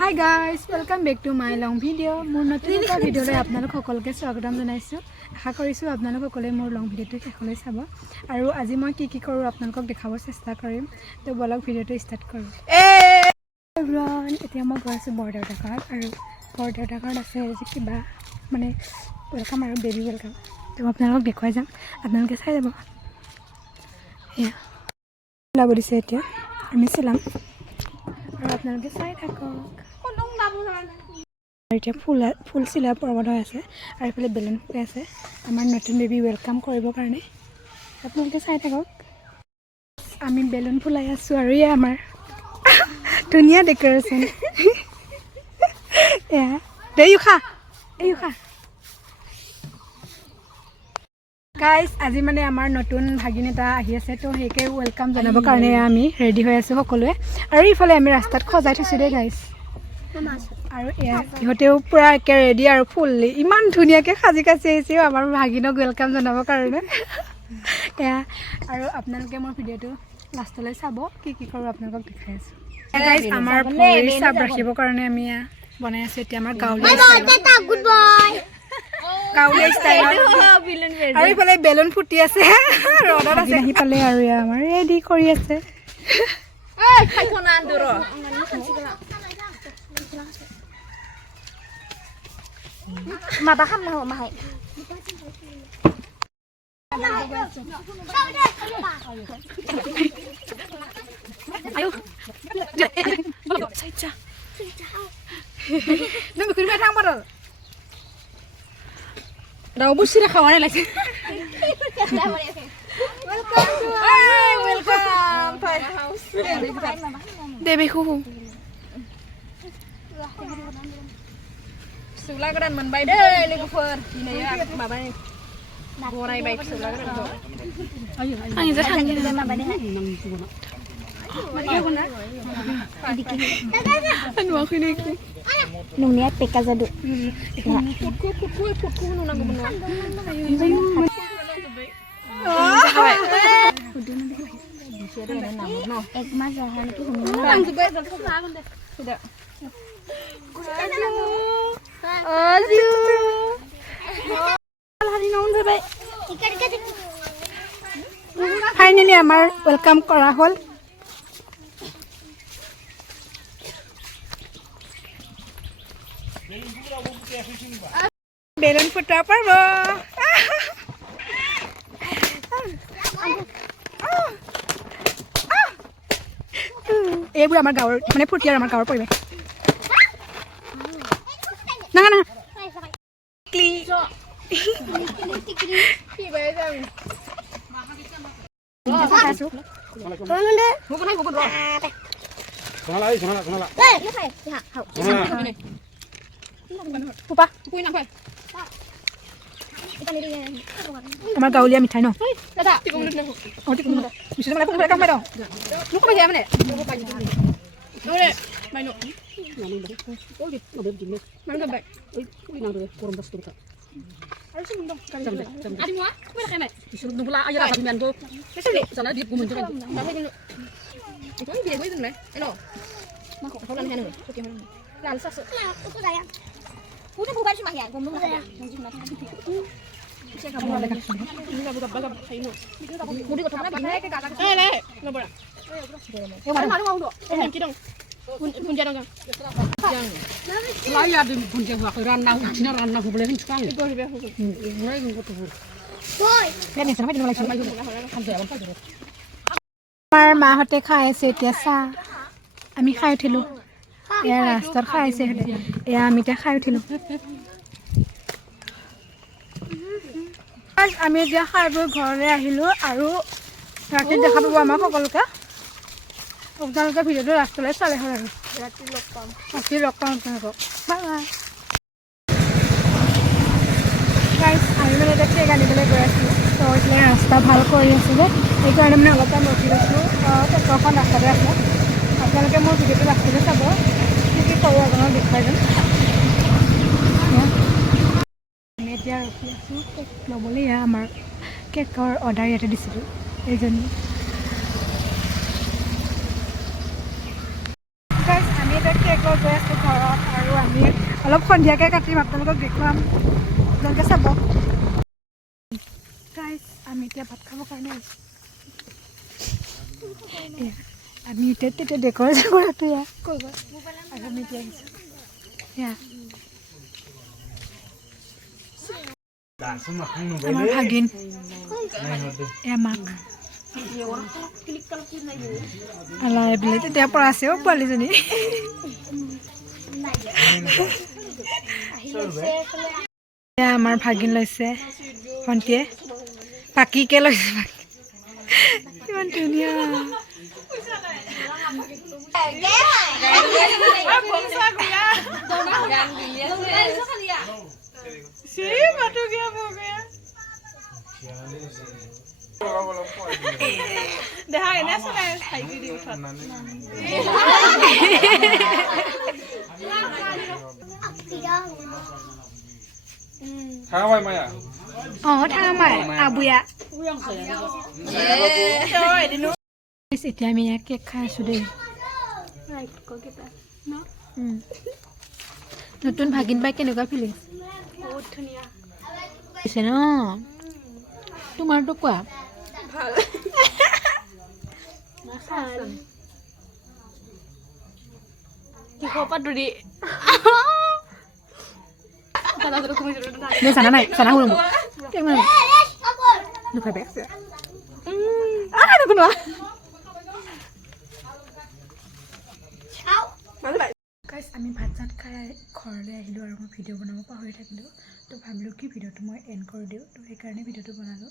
Hi guys, welcome back to my long video. মোৰ নতুন এটা ভিডিঅ'লৈ আপোনালোক সকলোকে স্বাগতম জনাইছো। আশা কৰিছো আপোনালোক সকলোৱে মোৰ লং ভিডিঅ'টো শেষলৈ চাব আৰু আজি মই কি কৰো আপোনালোকক দেখাবৰ চেষ্টা কৰিম। তো বলক ভিডিঅ'টো ষ্টাৰ্ট কৰো। এভৰিৱান, এতিয়া মই গৈ আছো বৰদেউতা ঘৰত আৰু বৰদেউতা ঘৰত আছে যে কিবা মানে ওয়েলকাম আৰু বেবি ওয়েলকাম। তো আপোনালোকক দেখুৱাই যাম, আপোনালোকে চাই যাব। এয়া লাভ দিছে এতিয়া আমি চিলাম আৰু আপোনালোকে চাই থাকক। এতিয়া ফুল চিলা পৰ্বত হৈ আছে আৰু এইফালে বেলুন ফুলি আছে আমাৰ নতুন বেবী ওয়েলকাম কৰিবৰ কাৰণে। আপোনালোকে চাই থাকক। আমি বেলুন ফুলাই আছোঁ আৰু এয়া আমাৰ ধুনীয়া ডেক'ৰেশ্যন। এয়া খা গাইজ, আজি মানে আমাৰ নতুন ভাগিন এটা আহি আছে, তো সেইকে ওয়েলকাম জনাবৰ কাৰণে আমি ৰেডি হৈ আছোঁ সকলোৱে। আৰু ইফালে আমি ৰাস্তাত সজাই থৈছোঁ দেই গাইজ। আৰু এয়া ইহঁতেও পূৰা একে ৰেডি আৰু ফুল ইমান ধুনীয়াকৈ সাজি কাচি আহিছে আমাৰ ভাগিনক ওয়েলকাম জনাবৰ কাৰণে। এয়া আৰু আপোনালোকে মোৰ ভিডিঅ'টো লাষ্টলৈ চাব, কি কৰোঁ আপোনালোকক দেখাই আছোঁ। গাইজ, আমাৰ ভৰিৰ চাপ ৰাখিবৰ কাৰণে আমি বনাই আছোঁ এতিয়া আমাৰ গাঁৱলীয়া ষ্টাইলত। আৰু ইফালে বেলুন ফুটি আছে, ৰ'দত আছে আহি পালে আৰু এয়া আমাৰ ৰেডি কৰি আছে। Mata kan mau mahal. Ayo. Saja. Nung bikin batang padahal. Dah bus sih kawan lagi. Welcome. Debeku. Sebelah keran menbaik deh, legufer. Ini ya, bapak ini. Borai baik sebelah keran tuh. Ayo. Ayo dah hangi dah bapak deh. Anu aku ini. Nung niat PK zadu. Putku nuna gubernur. Ek masahan itu hunu. Sudah. Finally আমাৰ welcome কৰা হ'ল। Balloon ফুটা পাব। এইবোৰ আমাৰ গাঁৱৰ মানে ফূৰ্তি আৰু আমাৰ গাঁৱৰ পৰিৱেশ। না আমাৰ গাঁৱলীয়া মিঠাই ন। আমাৰ মাহঁতে খাই আছে এতিয়া চাহ, আমি খাই উঠিলোঁ। এয়া ৰাস্তাত খাই আছে, এয়া আমি এতিয়া খাই উঠিলোঁ। আমি এতিয়া খাই বৈ ঘৰলৈ আহিলোঁ আৰু ৰাতি দেখা পাব আমাক সকলোকে। আপোনালোকে ভিডিঅ'টো ৰাস্তালৈ চালে হ'ল আৰু ৰাতি লগ পাম আপোনালোকক। Bye bye. গাইজ, আমি মানে এতিয়া কেক আনিবলৈ গৈ আছিলোঁ, তো এতিয়া ৰাস্তা ভাল কৰি আছে যে সেইকাৰণে মানে অলপ টাইম ৰখি লৈছোঁ। ট্ৰেক্টৰখন ৰাস্তাতে আছে। আপোনালোকে মোৰ ভিডিঅ'টো ৰাস্তাতে চাব, কি কৰোঁ আপোনালোকক দেখুৱাই যাম। আমি এতিয়া ৰখি আছোঁ কেক ল'বলৈ। আমাৰ কেকৰ অৰ্ডাৰ ইয়াতে দিছিলোঁ এইজনী। আমি এটা কেকৰ গৈ আছোঁ। অলপ সন্ধিয়াকৈ কাটিম আপোনালোকক দেখুৱাম আপোনালোকে চাব গাইজ আমি এতিয়া ভাত খাবৰ কাৰণে আহিছোঁ আমি এতিয়া তেতিয়া ডেক'ৰেশ্যন কৰাটো কৰিব আৰু আমি এতিয়া আহিছোঁ আমাৰ ভাগিন মাক আলাই বোলে তেতিয়া পৰা আছে পোৱালীজনী আমাৰ ভাগিন লৈছে ভণ্টিয়ে পাকিকে লৈছে কিমান ধুনীয়া আবুয়া এতিয়া আমি ইয়াত কেক খাই আছোঁ দেই নতুন ভাগিন পাই কেনেকুৱা ফিলিংছ বহুত ধুনীয়া হৈছে ন তোমাৰতো কোৱা জানা নাই জানা শুনো আমি ভাত চাত খাই ঘৰলৈ আহিলোঁ আৰু মই ভিডিঅ' বনাব পাহৰি থাকিলোঁ তো ভাবিলোঁ কি ভিডিঅ'টো মই এণ্ড কৰি দিওঁ তো সেইকাৰণে ভিডিঅ'টো বনালোঁ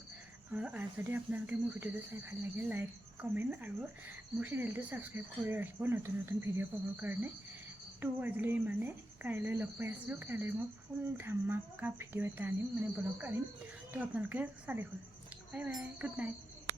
যদি আপোনালোকে মোৰ ভিডিঅ'টো চাই ভাল লাগে লাইক কমেণ্ট আৰু মোৰ চেনেলটো ছাবস্ক্ৰাইব কৰি ৰাখিব নতুন নতুন ভিডিঅ' পাবৰ কাৰণে তো আজিলৈ মানে কাইলৈ লগ পাই আছোঁ কাইলৈ মই ফুল ধামাকা ভিডিঅ' এটা আনিম মানে ব্লগ আনিম তো আপোনালোকে চালে হ'ল বাই বাই গুড নাইট